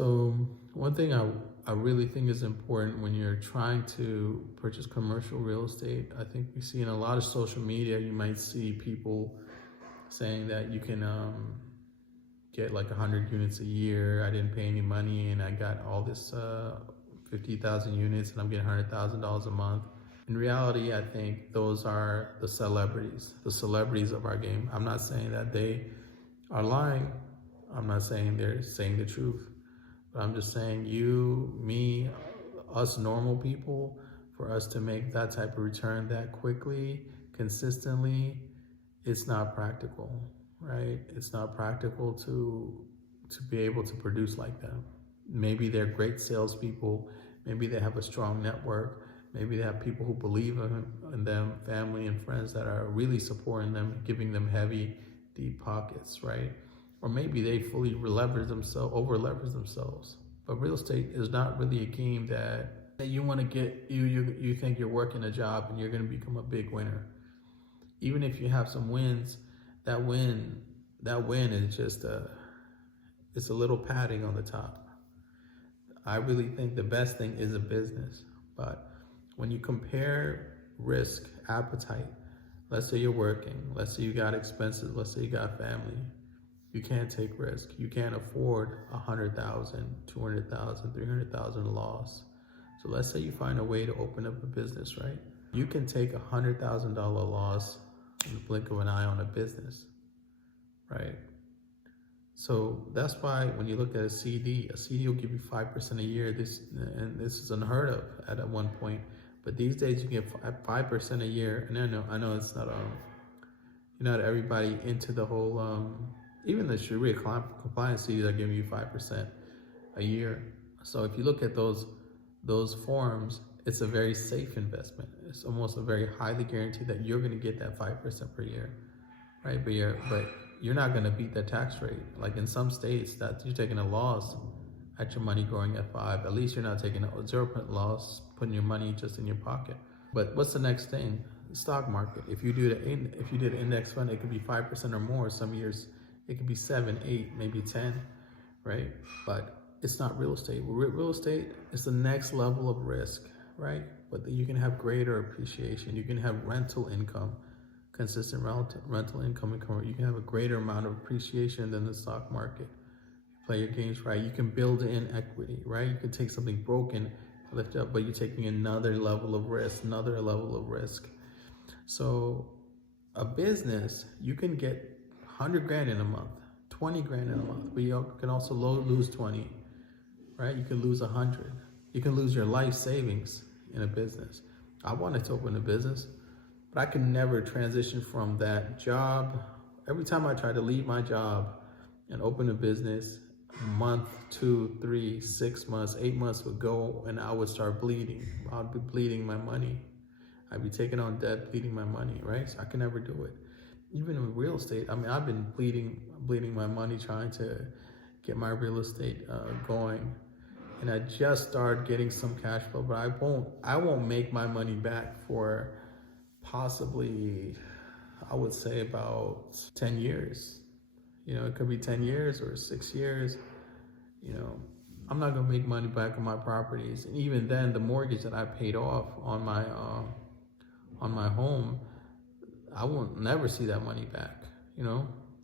So one thing I really think is important when you're trying to purchase commercial real estate, I think we see in a lot of social media, you might see people saying that you can get like 100 units a year. I didn't pay any money and I got all this 50,000 units and I'm getting $100,000 a month. In reality, I think those are the celebrities of our game. I'm not saying that they are lying. I'm not saying they're saying the truth. But I'm just saying you, me, us normal people, for us to make that type of return that quickly, consistently, it's not practical, right? It's not practical to be able to produce like that. Maybe they're great salespeople. Maybe they have a strong network. Maybe they have people who believe in them, family and friends that are really supporting them, giving them heavy, deep pockets, right? Or maybe they fully over leverage themselves. But real estate is not really a game that you want to get. You think you're working a job and you're going to become a big winner. Even if you have some wins, that win is just it's a little padding on the top. I really think the best thing is a business, but when you compare risk, appetite, let's say you're working, let's say you got expenses, let's say you got family. You can't take risk. You can't afford 100,000, 200,000, 300,000 loss. So let's say you find a way to open up a business, right? You can take $100,000 loss in the blink of an eye on a business, right? So that's why when you look at a CD will give you 5% a year. This is unheard of at one point, but these days you get 5% a year. And I know it's not not everybody into the whole. Even the Sharia compliance CDs are giving you 5% a year. So if you look at those forms, it's a very safe investment. It's almost a very highly guaranteed that you're going to get that 5% per year, right? But you're not going to beat that tax rate. Like in some states, that you're taking a loss at your money growing at 5. At least you're not taking a 0% loss, putting your money just in your pocket. But what's the next thing? The stock market. If you did an index fund, it could be 5% or more. Some years it could be 7, 8, maybe 10, right? But it's not real estate. Real estate is the next level of risk, right? But you can have greater appreciation. You can have rental income, consistent rental income. You can have a greater amount of appreciation than the stock market. Play your games right. You can build in equity, right? You can take something broken, lift up, but you're taking another level of risk. So a business, you can get 100 grand in a month, 20 grand in a month, but you can also lose 20, right? You can lose 100. You can lose your life savings in a business. I wanted to open a business, but I can never transition from that job. Every time I try to leave my job and open a business, a month, 2, 3, 6 months, 8 months would go and I would start bleeding. I'd be bleeding my money. I'd be taking on debt, bleeding my money, right? So I can never do it. Even in real estate, I mean, I've been bleeding my money trying to get my real estate going, and I just started getting some cash flow, but I won't make my money back for possibly, I would say about 10 years. It could be 10 years or 6 years. I'm not gonna make money back on my properties, and even then, the mortgage that I paid off on my home, I won't never see that money back.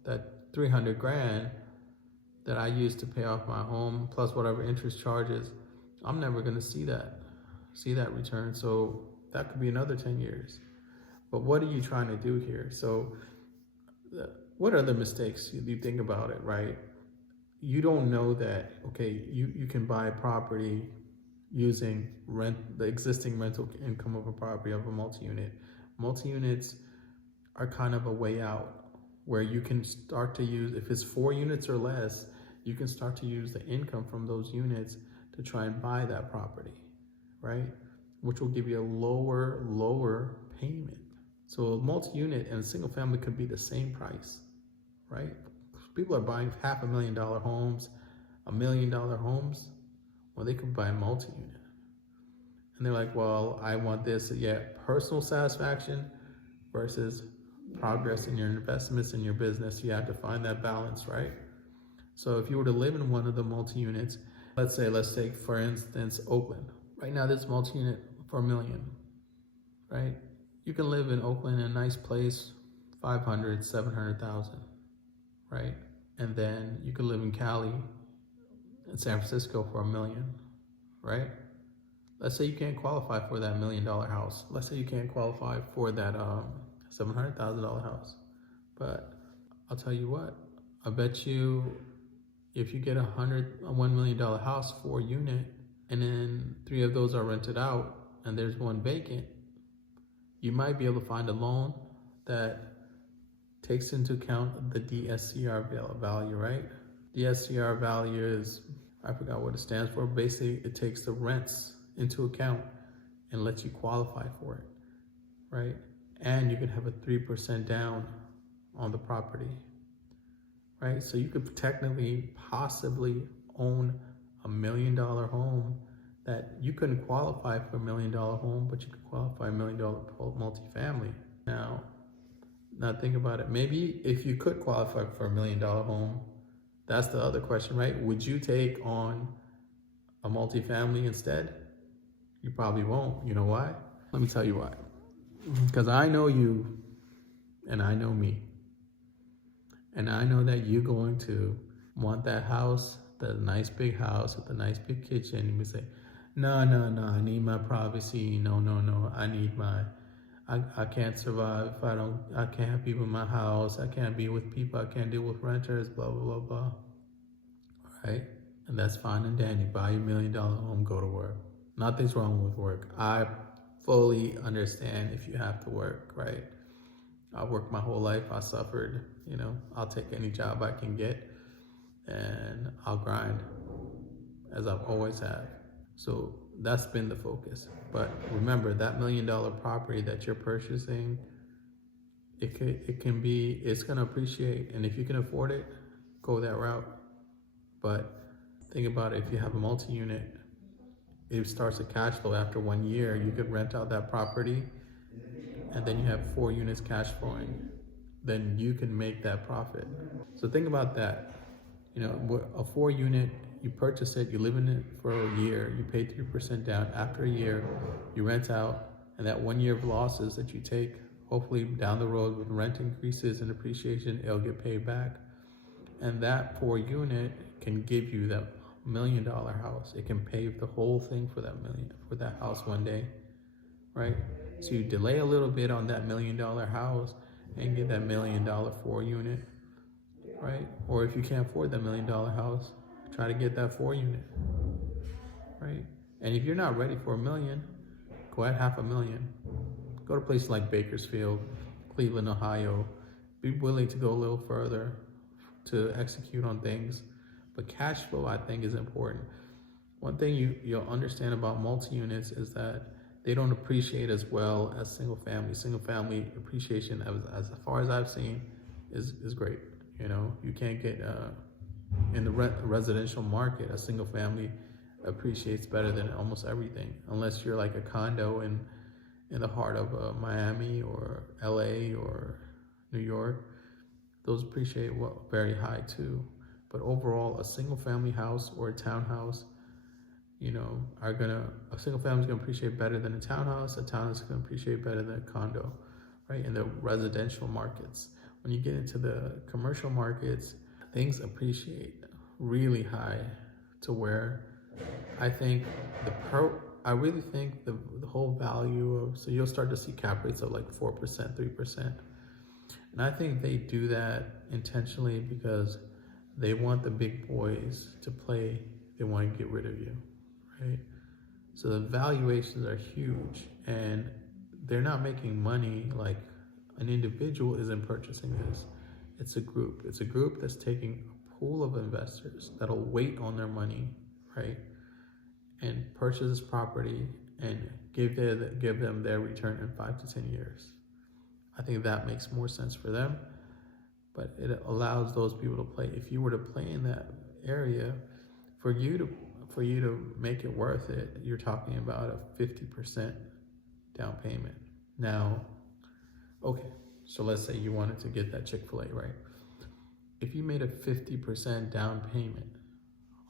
That 300 grand that I used to pay off my home plus whatever interest charges, I'm never going to see that return. So that could be another 10 years. But what are you trying to do here? So what are the mistakes you think about it, right? You don't know that, okay, you can buy a property using the existing rental income of a property of a multi-unit. Multi-units are kind of a way out where you can start to use, if it's 4 units or less, you can start to use the income from those units to try and buy that property, right? Which will give you a lower payment. So a multi-unit and a single family could be the same price, right? People are buying $500,000 homes, $1 million homes, well, they could buy a multi-unit. And they're like, well, I want this, personal satisfaction versus progress in your investments in your business. You have to find that balance, right? So if you were to live in one of the multi-units, Let's take for instance Oakland. Right now, this multi-unit for $1 million, right? You can live in Oakland in a nice place, 500, 700,000, right? And then you could live in Cali and San Francisco for $1 million, right? Let's say you can't qualify for that $1 million house. Let's say you can't qualify for that $700,000 house. But I'll tell you what, I bet you if you get a $1 million house, 4 unit, and then 3 of those are rented out and there's 1 vacant, you might be able to find a loan that takes into account the DSCR value, right? DSCR value is, I forgot what it stands for. Basically, it takes the rents into account and lets you qualify for it, right? And you can have a 3% down on the property, right? So you could technically possibly own $1 million home that you couldn't qualify for $1 million home, but you could qualify $1 million multifamily. Now think about it. Maybe if you could qualify for $1 million home, that's the other question, right? Would you take on a multifamily instead? You probably won't. You know why? Let me tell you why. Because I know you and I know me. And I know that you're going to want that house, the nice big house with a nice big kitchen. You would say, no, I need my privacy. No, I need I can't survive if I can't be with my house. I can't be with people. I can't deal with renters, blah, blah, blah, blah. Right? And that's fine and dandy. Buy your $1 million home, go to work. Nothing's wrong with work. I fully understand if you have to work, right? I worked my whole life. I suffered, I'll take any job I can get and I'll grind as I've always have. So that's been the focus. But remember, that $1 million property that you're purchasing, it's gonna appreciate. And if you can afford it, go that route. But think about it, if you have a multi-unit, it starts to cash flow after 1 year. You could rent out that property and then you have 4 units cash flowing. Then you can make that profit. So think about that. A 4 unit, you purchase it, you live in it for a year, you pay 3% down. After a year, you rent out, and that 1 year of losses that you take, hopefully down the road with rent increases and appreciation, it'll get paid back. And that 4 unit can give you that $1 million house. It can pay the whole thing for that house one day, right? So you delay a little bit on that $1 million house and get that $1 million 4 unit, right? Or if you can't afford that $1 million house, try to get that 4 unit, right? And if you're not ready for $1 million, go at $500,000. Go to places like Bakersfield, Cleveland, Ohio. Be willing to go a little further to execute on things. But cash flow, I think, is important. One thing you'll understand about multi-units is that they don't appreciate as well as single family. Single family appreciation, as far as I've seen, is great. You can't get in the residential market, a single family appreciates better than almost everything, unless you're like a condo in the heart of Miami or LA or New York. Those appreciate very high too. But overall, a single family house or a townhouse, a single family is gonna appreciate better than a townhouse. A townhouse is gonna appreciate better than a condo, right? In the residential markets. When you get into the commercial markets, things appreciate really high to where I think I really think the whole value of, so you'll start to see cap rates of like 4%, 3%. And I think they do that intentionally because they want the big boys to play. They want to get rid of you, right? So the valuations are huge and they're not making money like an individual isn't purchasing this. It's a group. It's a group that's taking a pool of investors that'll wait on their money, right? And purchase this property and give them their return in 5 to 10 years. I think that makes more sense for them, but it allows those people to play. If you were to play in that area, for you to make it worth it, you're talking about a 50% down payment. Now, okay, so let's say you wanted to get that Chick-fil-A, right? If you made a 50% down payment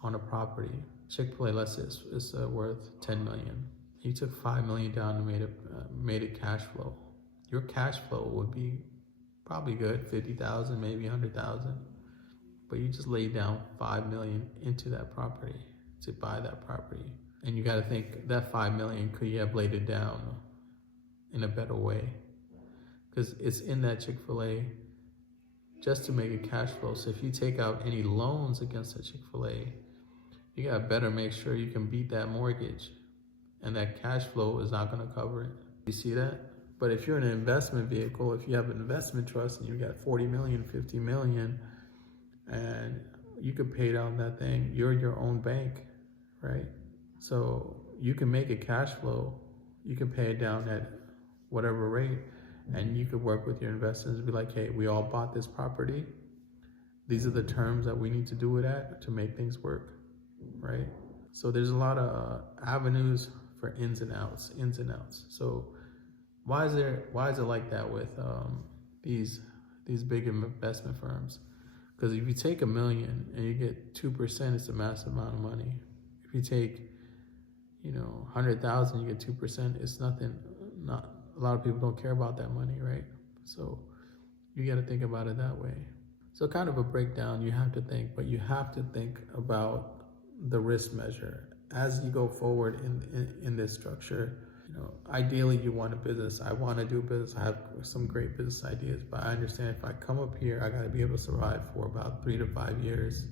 on a property. Chick-fil-A, let's say it's worth 10 million. You took 5 million down and made it cash flow. Your cash flow would be probably good, 50,000, maybe 100,000. But you just laid down 5 million into that property to buy that property. And you got to think that 5 million, could you have laid it down in a better way? Because it's in that Chick-fil-A just to make a cash flow. So if you take out any loans against that Chick-fil-A, you got to better make sure you can beat that mortgage. And that cash flow is not going to cover it. You see that? But if you're in an investment vehicle, if you have an investment trust and you got 40 million, 50 million, and you could pay down that thing, you're your own bank, right? So you can make a cash flow, you can pay it down at whatever rate, and you could work with your investors and be like, hey, we all bought this property. These are the terms that we need to do it at to make things work, right? So there's a lot of avenues for ins and outs. So why is it like that with these big investment firms? Because if you take $1 million and you get 2%, it's a massive amount of money. If you take, 100,000, you get 2%, it's nothing. Not a lot of people don't care about that money, right? So you got to think about it that way. So kind of a breakdown, you have to think about the risk measure as you go forward in this structure. Ideally you want a business. I want to do business. I have some great business ideas, but I understand if I come up here, I got to be able to survive for about 3 to 5 years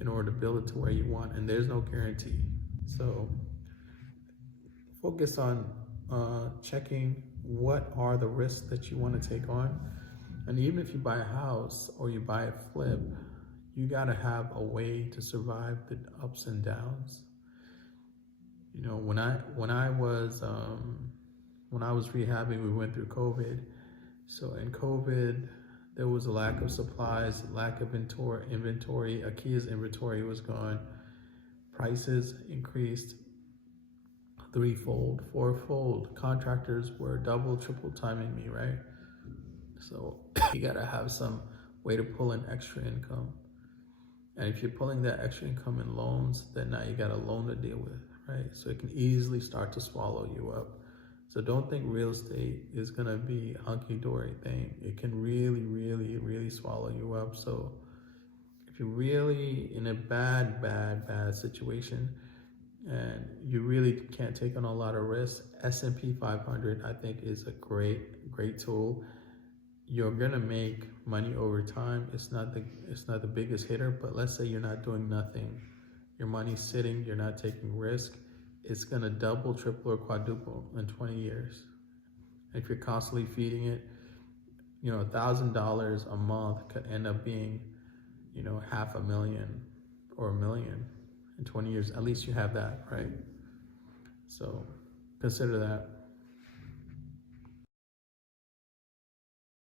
in order to build it to where you want. And there's no guarantee. So focus on checking what are the risks that you want to take on. And even if you buy a house or you buy a flip, you got to have a way to survive the ups and downs. When I was rehabbing, we went through COVID. So in COVID, there was a lack of supplies, lack of inventory. IKEA's inventory was gone. Prices increased 3-fold, 4-fold. Contractors were double, triple timing me, right? So you gotta have some way to pull in extra income. And if you're pulling that extra income in loans, then now you got a loan to deal with, right? So it can easily start to swallow you up. So don't think real estate is gonna be a hunky-dory thing. It can really, really, really swallow you up. So if you're really in a bad situation and you really can't take on a lot of risks, S&P 500 I think is a great tool. You're gonna make money over time. It's not the biggest hitter, but let's say you're not doing nothing. Your money's sitting, you're not taking risk. It's gonna double, triple, or quadruple in 20 years. If you're constantly feeding it, $1,000 a month could end up being, $500,000 or $1 million in 20 years. At least you have that, right? So consider that.